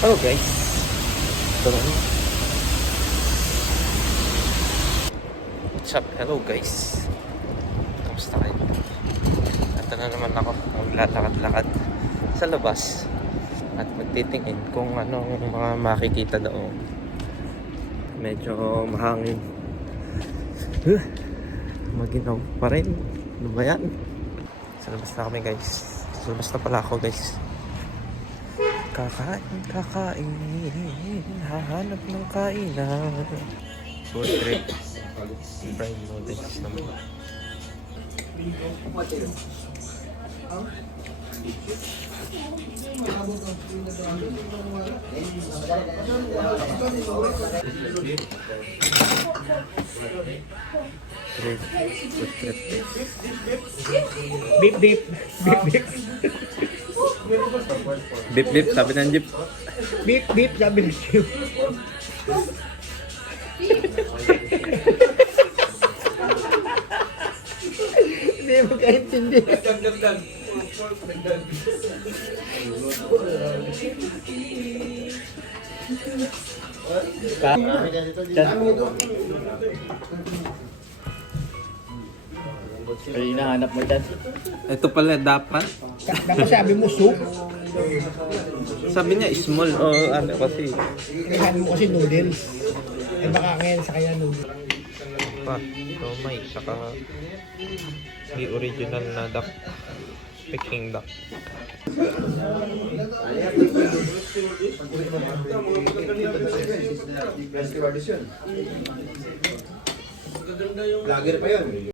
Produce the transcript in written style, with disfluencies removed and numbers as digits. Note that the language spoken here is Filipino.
Hello guys. So, what's up? Hello guys. Kamusta kayo? Ito na naman ako. Maglalakad-lakad sa labas. At magtitingin kung anong mga makikita doon. Medyo mahangin. Maginaw pa rin. Ano ba yan? Sa labas na kami guys. Sa labas na pala ako guys. Kakain, hahanap ng kainan. Food trip. Fried noodles naman. Food trip. Beep beep. Beep beep. Beep beep, sabi ng jeep. Beep beep, sabi ng jeep. Hindi mo kaintindi. Ay, hinahanap mo dyan. Ito pala dapat. Tapos sabi mo soup. Sabi niya small o ano kasi. Sabi mo kasi noodles. Eh baka ngayon sa kanya noodles. Pa, may saka the original na duck. Peking duck. Vlogger pa yun.